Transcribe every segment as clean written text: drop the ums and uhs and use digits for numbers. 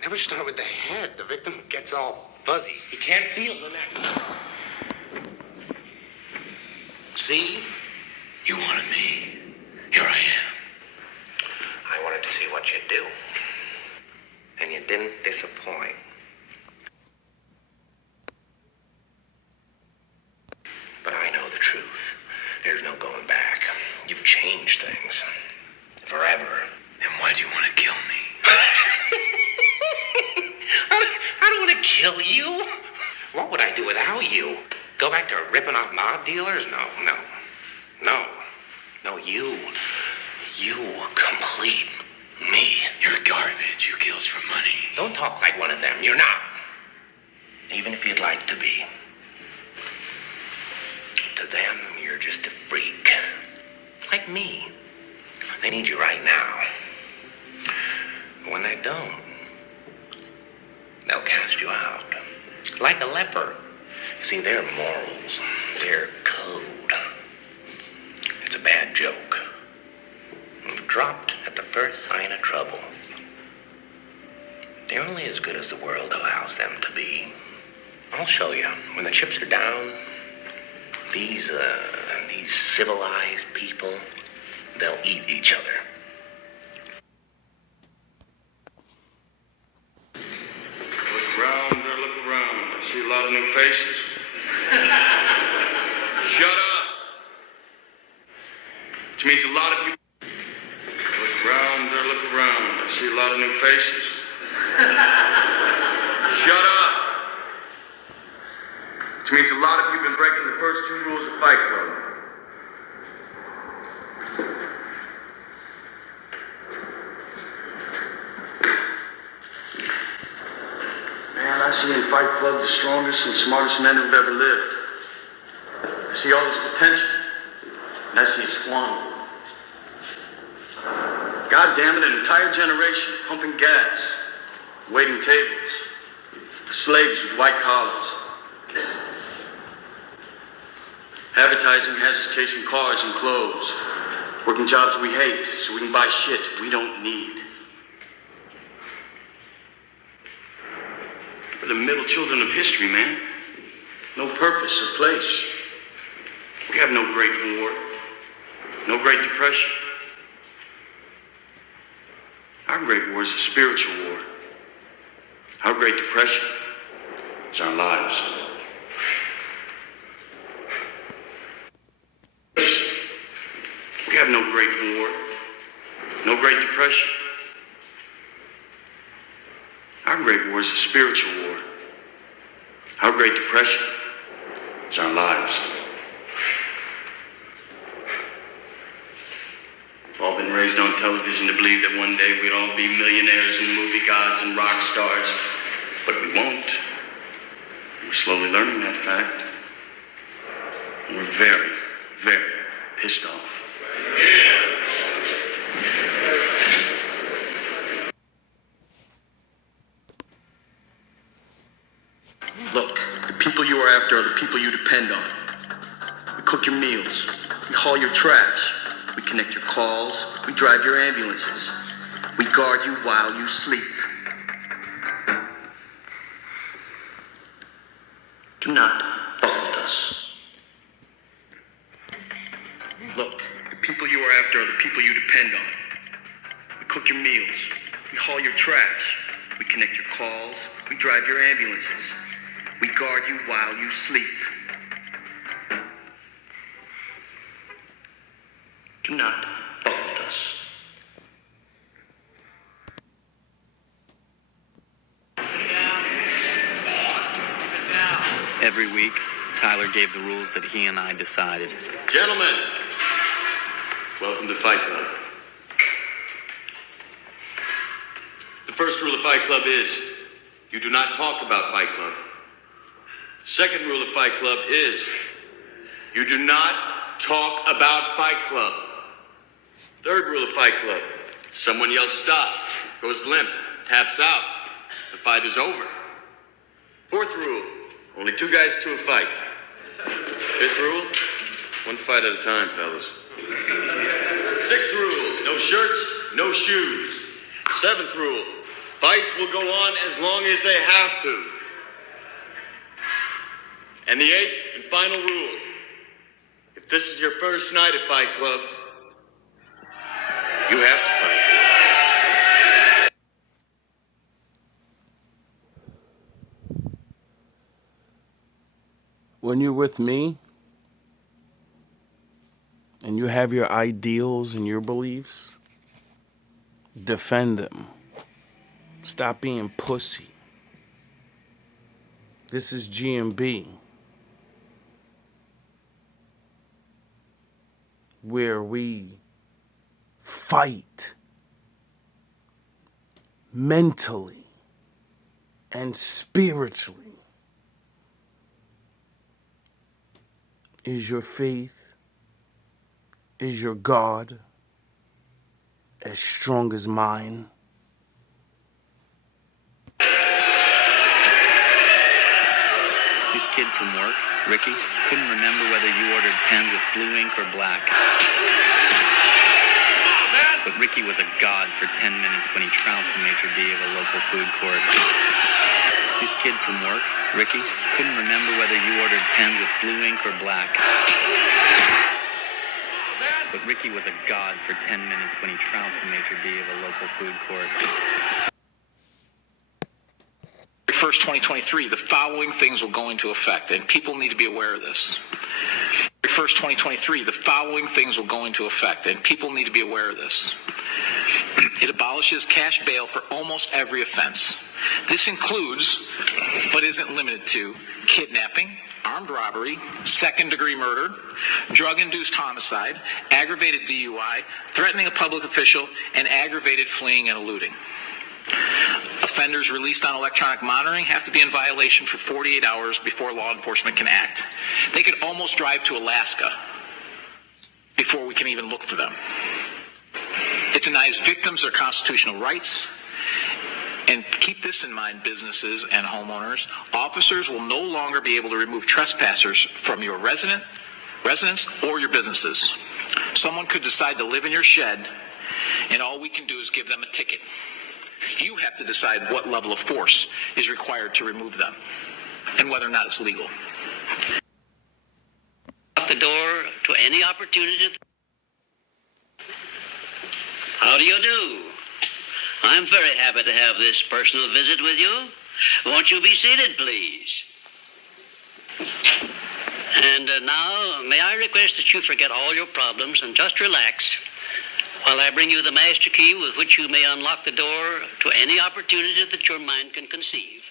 Never start with the head. The victim gets all fuzzy. He can't feel the neck. See? You wanted me. Here I am. I wanted to see what you'd do. And you didn't disappoint. But I know the truth. There's no going back. You've changed things. Forever. Then why'd you want to kill me? I don't want to kill you. What would I do without you? Go back to ripping off mob dealers? No, you complete me. You're garbage. You kills for money. Don't talk like one of them. You're not. Even if you'd like to be. To them, you're just a freak. Like me. They need you right now. But when they don't, they'll cast you out. Like a leper. See, their morals, their code. It's a bad joke. Dropped at the first sign of trouble. They're only as good as the world allows them to be. I'll show you. When the chips are down, these civilized people, they'll eat each other. Look around. I see a lot of new faces. Shut up. Which means a lot of you. Look around. I see a lot of new faces. Shut up. Which means a lot of you have been breaking the first 2 rules of Fight Club. Man, I see in Fight Club the strongest and smartest men who've ever lived. I see all this potential, and I see it squandered. God damn it, an entire generation pumping gas, waiting tables, slaves with white collars. Advertising has us chasing cars and clothes, working jobs we hate so we can buy shit we don't need. We're the middle children of history, man. No purpose or place. We have no Great War, no Great Depression. Our Great War is a spiritual war. Our Great Depression is our lives. We have no Great War, no Great Depression. Our Great War is a spiritual war. Our Great Depression is our lives. We've all been raised on television to believe that one day we'd all be millionaires and movie gods and rock stars, but we won't. We're slowly learning that fact. And we're very, very pissed off. Look, the people you are after are the people you depend on. We cook your meals. We haul your trash. We connect your calls. We drive your ambulances. We guard you while you sleep. Do not fuck with us. Look, the people you are after are the people you depend on. We cook your meals. We haul your trash. We connect your calls. We drive your ambulances. We guard you while you sleep. Do not fuck with us. Every week, Tyler gave the rules that he and I decided. Gentlemen, welcome to Fight Club. The first rule of Fight Club is you do not talk about Fight Club. The second rule of Fight Club is you do not talk about Fight Club. Third rule of Fight Club, someone yells stop, goes limp, taps out. The fight is over. Fourth rule, only 2 guys to a fight. Fifth rule, 1 fight at a time, fellas. Sixth rule, no shirts, no shoes. 7th rule, fights will go on as long as they have to. And the 8th and final rule, if this is your first night at Fight Club, you have to fight. When you're with me and you have your ideals and your beliefs, defend them. Stop being pussy. This is GMB, where we fight mentally and spiritually. Is your faith, is your God as strong as mine? This kid from work, Ricky, couldn't remember whether you ordered pens with blue ink or black. But Ricky was a god for 10 minutes when he trounced the maitre d' of a local food court. This kid from work, Ricky, couldn't remember whether you ordered pens with blue ink or black. But Ricky was a god for 10 minutes when he trounced the maitre d' of a local food court. 1st, 2023, the following things will go into effect, and people need to be aware of this. 1st, 2023, the following things will go into effect, and people need to be aware of this. It abolishes cash bail for almost every offense. This includes, but isn't limited to, kidnapping, armed robbery, second-degree murder, drug-induced homicide, aggravated DUI, threatening a public official, and aggravated fleeing and eluding. Offenders released on electronic monitoring have to be in violation for 48 hours before law enforcement can act. They could almost drive to Alaska before we can even look for them. It denies victims their constitutional rights. And keep this in mind, businesses and homeowners. Officers will no longer be able to remove trespassers from your residence or your businesses. Someone could decide to live in your shed, and all we can do is give them a ticket. You have to decide what level of force is required to remove them and whether or not it's legal. The door to any opportunity. How do you do? I'm very happy to have this personal visit with you. Won't you be seated, please? And now, may I request that you forget all your problems and just relax while I bring you the master key with which you may unlock the door to any opportunity that your mind can conceive.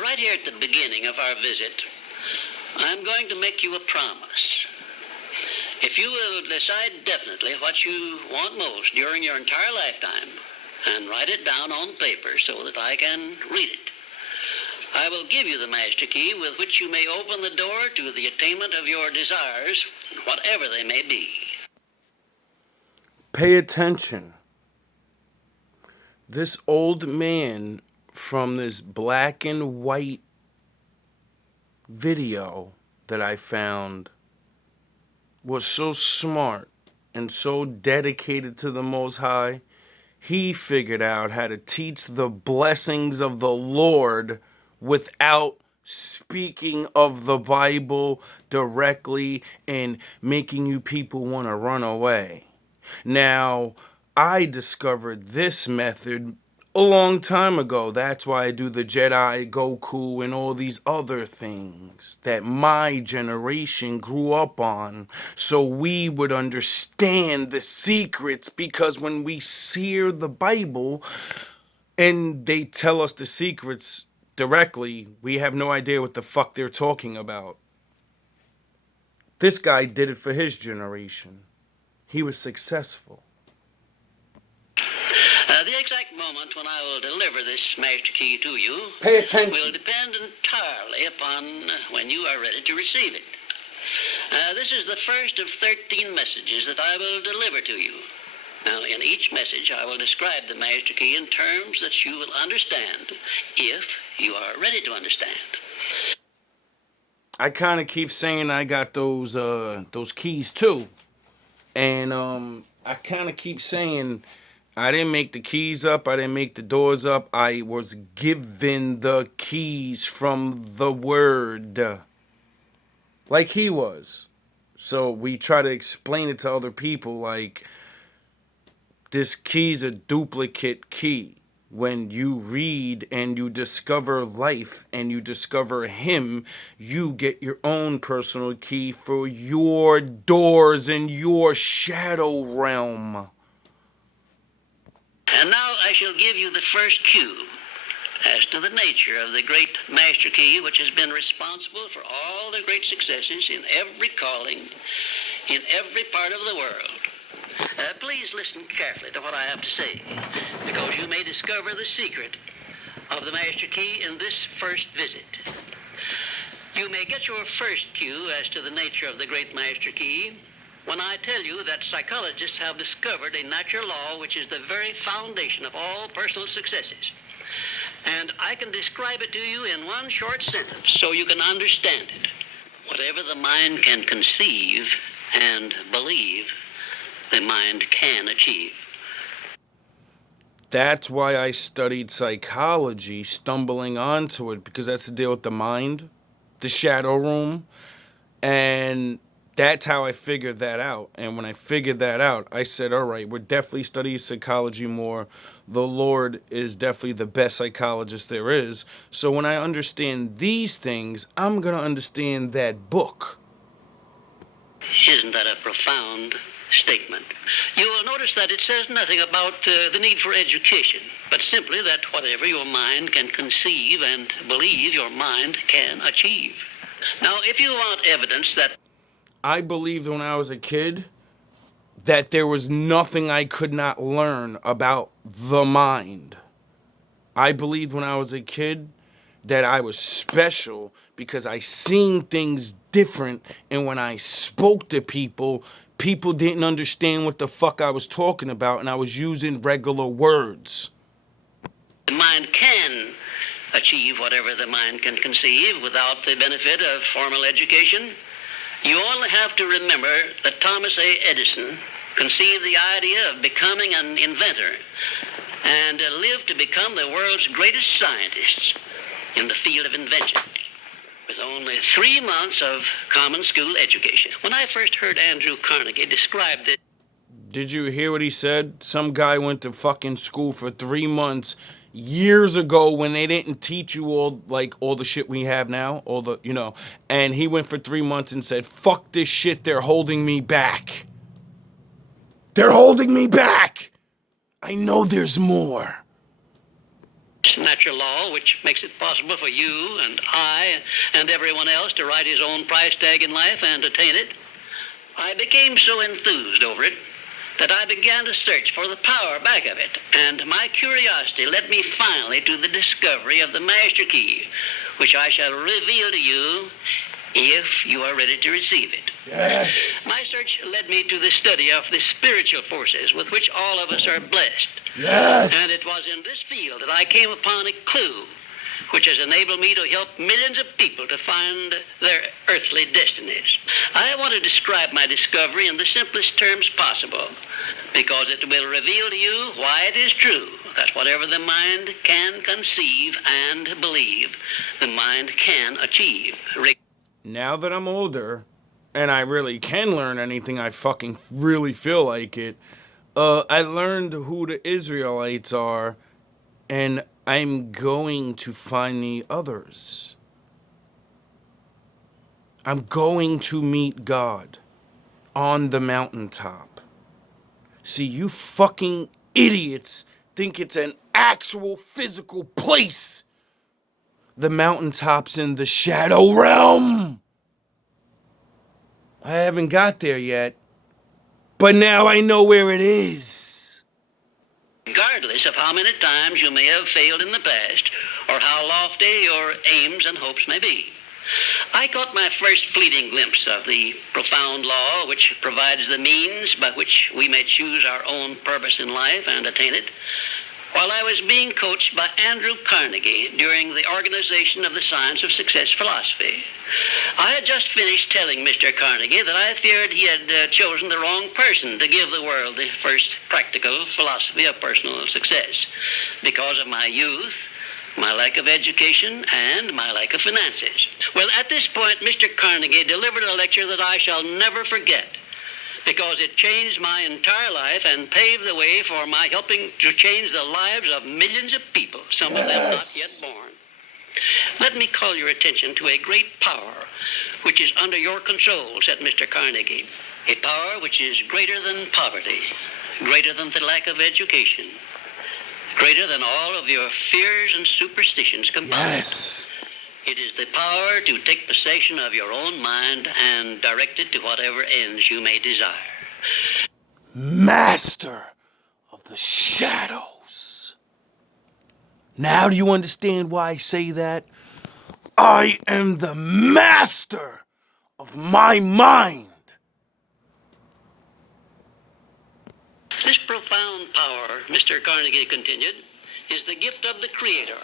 Right here at the beginning of our visit, I'm going to make you a promise. If you will decide definitely what you want most during your entire lifetime and write it down on paper so that I can read it, I will give you the master key with which you may open the door to the attainment of your desires, whatever they may be. Pay attention. This old man from this black and white video that I found was so smart and so dedicated to the Most High. He figured out how to teach the blessings of the Lord without speaking of the Bible directly and making you people want to run away. Now, I discovered this method a long time ago. That's why I do the Jedi, Goku, and all these other things that my generation grew up on, so we would understand the secrets, because when we sear the Bible and they tell us the secrets directly, we have no idea what the fuck they're talking about. This guy did it for his generation. He was successful. The exact moment when I will deliver this master key to you Pay attention. will depend entirely upon when you are ready to receive it. This is the first of 13 messages that I will deliver to you. Now, in each message, I will describe the master key in terms that you will understand, if you are ready to understand. I kind of keep saying I got those keys too. And I kind of keep saying I didn't make the keys up. I didn't make the doors up. I was given the keys from the word. Like he was. So we try to explain it to other people like this key's a duplicate key. When you read and you discover life and you discover him, you get your own personal key for your doors in your shadow realm. And now I shall give you the first cue as to the nature of the great master key which has been responsible for all the great successes in every calling, in every part of the world. Please listen carefully to what I have to say, because you may discover the secret of the master key in this first visit. You may get your first cue as to the nature of the great master key when I tell you that psychologists have discovered a natural law which is the very foundation of all personal successes. And I can describe it to you in one short sentence so you can understand it. Whatever the mind can conceive and believe, the mind can achieve. That's why I studied psychology, stumbling onto it, because that's the deal with the mind, the shadow room, and that's how I figured that out. And when I figured that out, I said, all right, we're definitely studying psychology more. The Lord is definitely the best psychologist there is. So when I understand these things, I'm going to understand that book. Isn't that a profound statement? You will notice that it says nothing about the need for education, but simply that whatever your mind can conceive and believe, your mind can achieve. Now, if you want evidence that I believed when I was a kid that there was nothing I could not learn about the mind. I believed when I was a kid that I was special because I seen things different, and when I spoke to people, people didn't understand what the fuck I was talking about, and I was using regular words. the mind can achieve whatever the mind can conceive without the benefit of formal education, you only have to remember that Thomas A. Edison conceived the idea of becoming an inventor and lived to become the world's greatest scientist in the field of invention with only 3 months of common school education. When I first heard Andrew Carnegie describe this, Did you hear what he said? Some guy went to fucking school for 3 months years ago when they didn't teach you all the shit we have now, and he went for 3 months and said, fuck this shit, they're holding me back. They're holding me back. I know there's more. natural law, which makes it possible for you and I and everyone else to write his own price tag in life and attain it, I became so enthused over it that I began to search for the power back of it, and my curiosity led me finally to the discovery of the master key, which I shall reveal to you if you are ready to receive it. Yes. My search led me to the study of the spiritual forces with which all of us are blessed. Yes. And it was in this field that I came upon a clue which has enabled me to help millions of people to find their earthly destinies. I want to describe my discovery in the simplest terms possible, because it will reveal to you why it is true that whatever the mind can conceive and believe, the mind can achieve. Now that I'm older, and I really can learn anything, I fucking really feel like it, I learned who the Israelites are, and I'm going to find the others. I'm going to meet God on the mountaintop. See, you fucking idiots think it's an actual physical place. The mountaintop's in the shadow realm. I haven't got there yet, but now I know where it is. Regardless of how many times you may have failed in the past, or how lofty your aims and hopes may be. I caught my first fleeting glimpse of the profound law which provides the means by which we may choose our own purpose in life and attain it while I was being coached by Andrew Carnegie during the organization of the Science of Success philosophy. I had just finished telling Mr. Carnegie that I feared he had chosen the wrong person to give the world the first practical philosophy of personal success because of my youth, my lack of education, and my lack of finances. Well, at this point, Mr. Carnegie delivered a lecture that I shall never forget because it changed my entire life and paved the way for my helping to change the lives of millions of people, some of them not yet born. Let me call your attention to a great power which is under your control, said Mr. Carnegie. A power which is greater than poverty, greater than the lack of education, greater than all of your fears and superstitions combined. Yes. It is the power to take possession of your own mind and direct it to whatever ends you may desire. Master of the shadows. Now do you understand why I say that? I am the master of my mind. This profound power, Mr. Carnegie continued, is the gift of the Creator,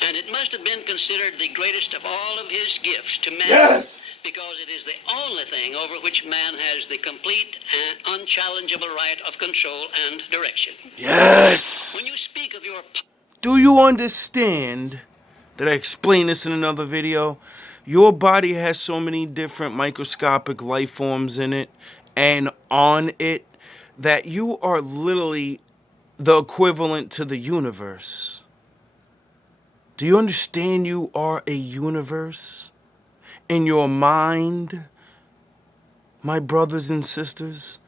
and it must have been considered the greatest of all of his gifts to man. Yes! Because it is the only thing over which man has the complete and unchallengeable right of control and direction. Yes! When you speak of your Do you understand that I explained this in another video? Your body has so many different microscopic life forms in it and on it that you are literally the equivalent to the universe. Do you understand you are a universe? In your mind, my brothers and sisters,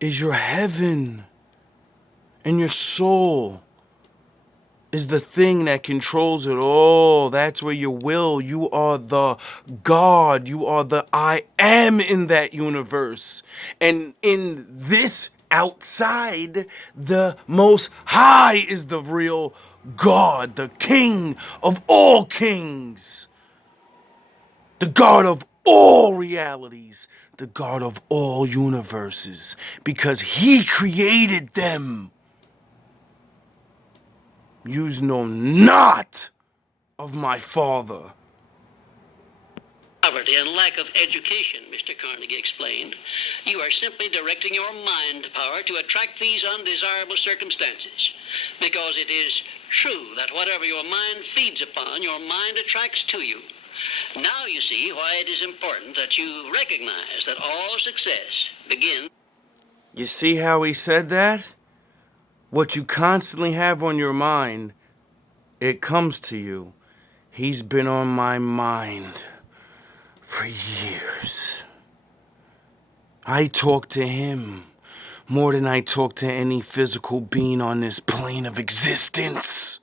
is your heaven. And your soul is the thing that controls it all. That's where your will. You are the God. You are the I am in that universe. And in this outside, the Most High is the real God, the King of all kings, the God of all realities, the God of all universes, because He created them. Yous know not of my Father. poverty and lack of education, Mr. Carnegie explained, you are simply directing your mind power to attract these undesirable circumstances. Because it is true that whatever your mind feeds upon, your mind attracts to you. Now you see why it is important that you recognize that all success begins. You see how he said that? What you constantly have on your mind, it comes to you. He's been on my mind for years. I talk to him more than I talk to any physical being on this plane of existence.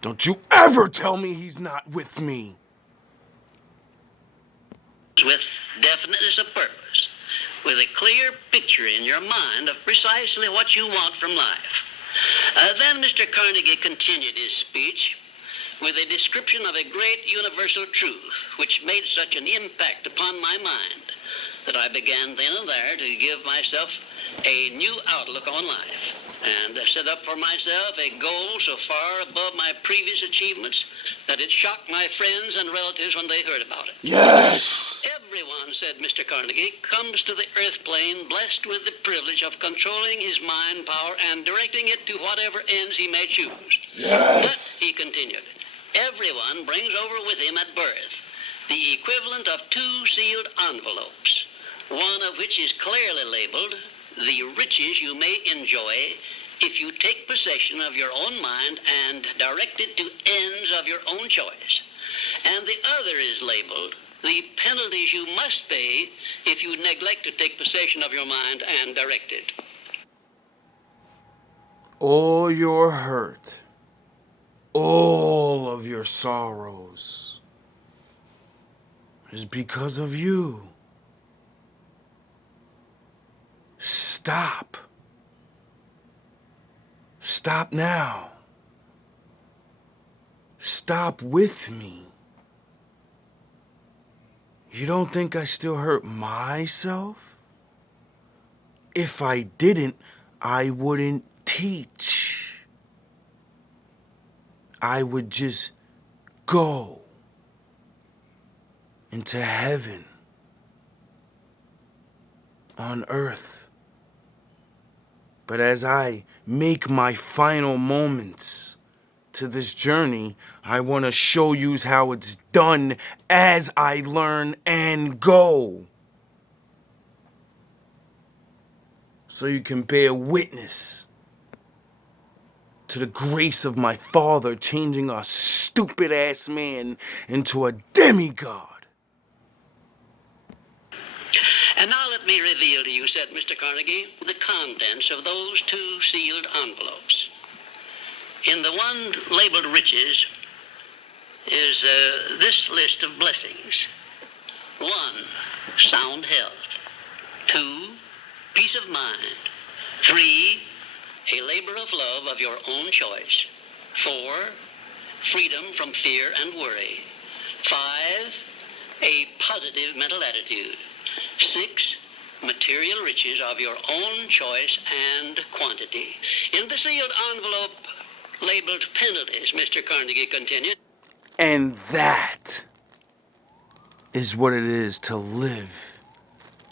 Don't you ever tell me he's not with me. With definiteness of purpose, with a clear picture in your mind of precisely what you want from life. Then Mr. Carnegie continued his speech with a description of a great universal truth which made such an impact upon my mind that I began then and there to give myself a new outlook on life and set up for myself a goal so far above my previous achievements that it shocked my friends and relatives when they heard about it. Yes! Everyone, said Mr. Carnegie, comes to the earth plane blessed with the privilege of controlling his mind power and directing it to whatever ends he may choose. Yes! But, he continued, everyone brings over with him at birth the equivalent of 2 sealed envelopes, one of which is clearly labeled, the riches you may enjoy if you take possession of your own mind and direct it to ends of your own choice. And the other is labeled, the penalties you must pay if you neglect to take possession of your mind and direct it. All your hurt, all of your sorrows is because of you. Stop. Stop now. Stop with me. You don't think I still hurt myself? If I didn't, I wouldn't teach. I would just go into heaven on earth. But as I make my final moments to this journey, I want to show you how it's done as I learn and go. So you can bear witness to the grace of my Father changing a stupid ass man into a demigod. And now let me reveal to you, said Mr. Carnegie, the contents of those two sealed envelopes. In the one labeled riches is this list of blessings. 1, sound health. 2, peace of mind. 3, a labor of love of your own choice. 4, freedom from fear and worry. 5, a positive mental attitude. 6, material riches of your own choice and quantity. In the sealed envelope labeled penalties, Mr. Carnegie continued. And that is what it is to live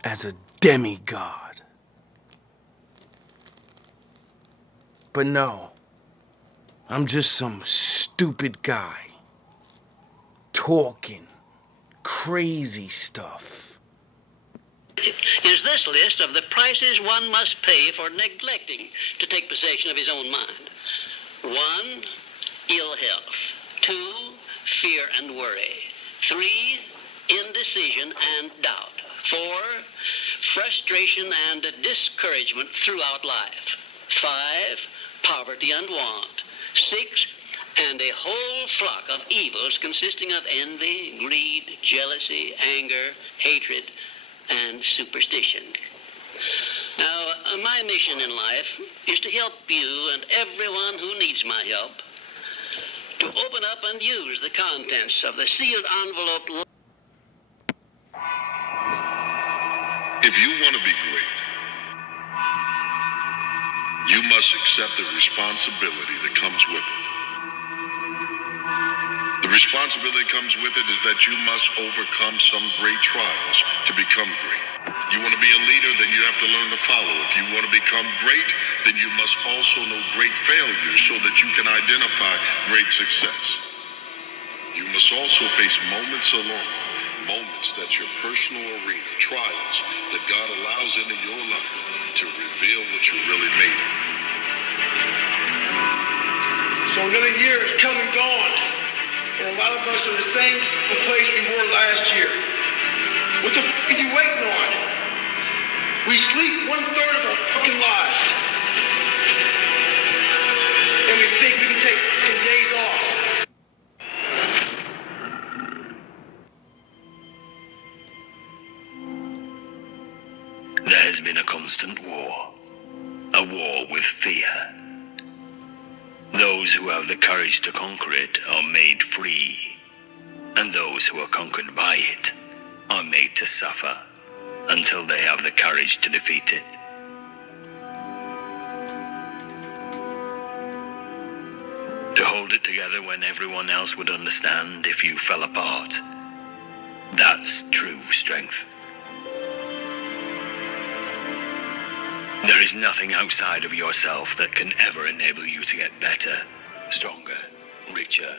as a demigod. But no, I'm just some stupid guy talking crazy stuff. Is this list of the prices one must pay for neglecting to take possession of his own mind. 1, ill health. 2, fear and worry. 3, indecision and doubt. 4, frustration and discouragement throughout life. 5, poverty and want. 6, and a whole flock of evils consisting of envy, greed, jealousy, anger, hatred, and superstition. Now, my mission in life is to help you and everyone who needs my help to open up and use the contents of the sealed envelope. If you want to be great, you must accept the responsibility that comes with it. The responsibility that comes with it is that you must overcome some great trials to become great. You want to be a leader, then you have to learn to follow. If you want to become great, then you must also know great failures so that you can identify great success. You must also face moments alone, moments that's your personal arena, trials that God allows into your life to reveal what you're really made of. So another year is come and gone, and a lot of us are the same place we were last year. What the f*** are you waiting on? We sleep 1/3 of our fucking lives. And we think we can take fucking days off. There has been a constant war. A war with fear. Those who have the courage to conquer it are made free. And those who are conquered by it are made to suffer until they have the courage to defeat it. To hold it together when everyone else would understand if you fell apart. That's true strength. There is nothing outside of yourself that can ever enable you to get better, stronger, richer,